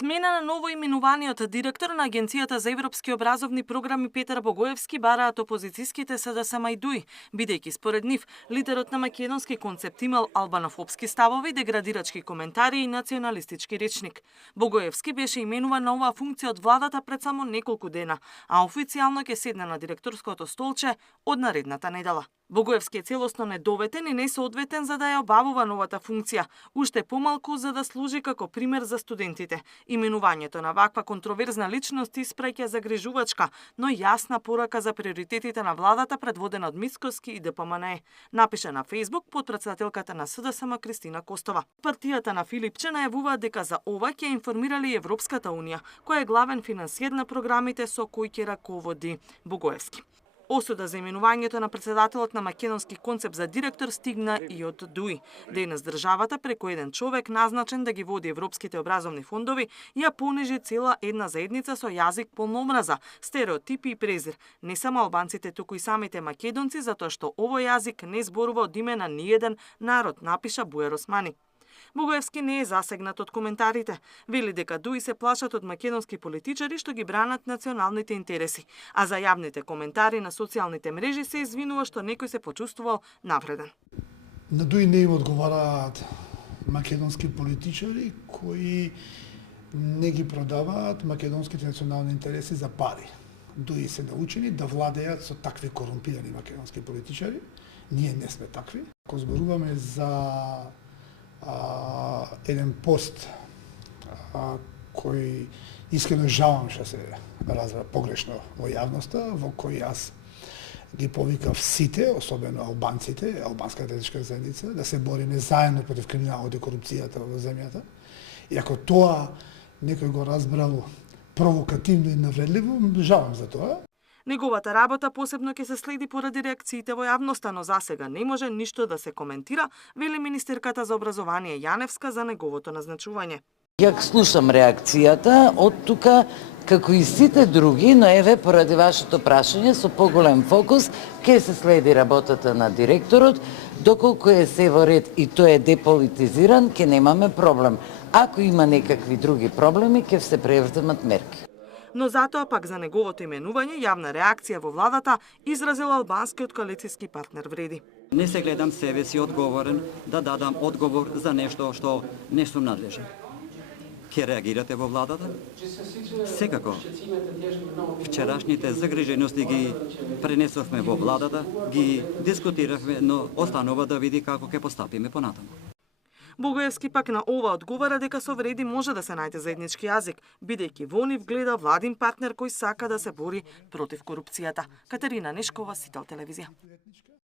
Смена на ново именуваниот директор на Агенцијата за европски образовни програми Петар Богоевски бараат опозицијските СДСМ и ДУИ, бидејќи според нив лидерот на македонски концепт имал албанофобски ставови, деградирачки коментари и националистички речник. Богоевски беше именуван на оваа функција од владата пред само неколку дена, а официјално ќе седне на директорското столче од наредната недела. Богоевски е целосно недоветен и несоодветен за да ја обавува новата функција, уште помалку за да служи како пример за студентите. Именувањето на ваква контроверзна личност испраќа загрижувачка, но јасна порака за приоритетите на владата предводена од Мицкоски и ДПМНЕ, напиша на Фејсбук потпредседателката на СДСМ Кристина Костова. Партијата на Филипче најавува дека за ова ќе информирали Европската унија, која е главен финансиер на програмите со кои ќе раководи Богоевски. Осуда за именувањето на председателот на македонски концепт за директор стигна и од ДУИ. Денес државата преку еден човек назначен да ги води европските образовни фондови ја понижи цела една заедница со јазик полн омраза, стереотипи и презир. Не само албанците, туку и самите македонци, затоа што овој јазик не зборува од име на ниеден народ, напиша Буер Османи. Богоевски не е засегнат од коментарите. Вели дека ДУИ се плашат од македонски политичари што ги бранат националните интереси, а за јавните коментари на социјалните мрежи се извинува што некој се почувствувал навреден. На ДУИ не им одговараат македонски политичари кои не ги продаваат македонските национални интереси за пари. ДУИ се научени да владеат со такви корумпирани македонски политичари. Ние не сме такви. Ако зборуваме за еден пост кој искрено жалам што се разбра погрешно во јавноста, во кој јас ги повикав сите, особено албанците, албанската етничка заедница, да се бориме заедно против криминалот и корупцијата во земјата. И ако тоа некој го разбрал провокативно и навредливо, жалам за тоа. Неговата работа посебно ќе се следи поради реакциите во јавноста, но засега не може ништо да се коментира, вели министерката за образование Јаневска за неговото назначување. Ја слушам реакцијата од тука, како и сите други, но еве поради вашето прашање со поголем фокус ќе се следи работата на директорот, доколку е се во ред и тој е деполитизиран, ќе немаме проблем. Ако има некакви други проблеми, ќе се превземат мерки. Но затоа пак за неговото именување јавна реакција во владата изразил албанскиот коалицијски партнер Вреди. Не се гледам себе си одговорен да дадам одговор за нешто што не сум надлежен. Ке реагирате во владата? Секако. Вчерашните загрижености ги пренесовме во владата, ги дискутиравме, но останува да види како ќе постапиме понатаму. Богоевски пак на ова одговара дека со Вреди може да се најде заеднички јазик, бидејќи во нив гледа владин партнер кој сака да се бори против корупцијата. Катерина Нешкова, Сител телевизија.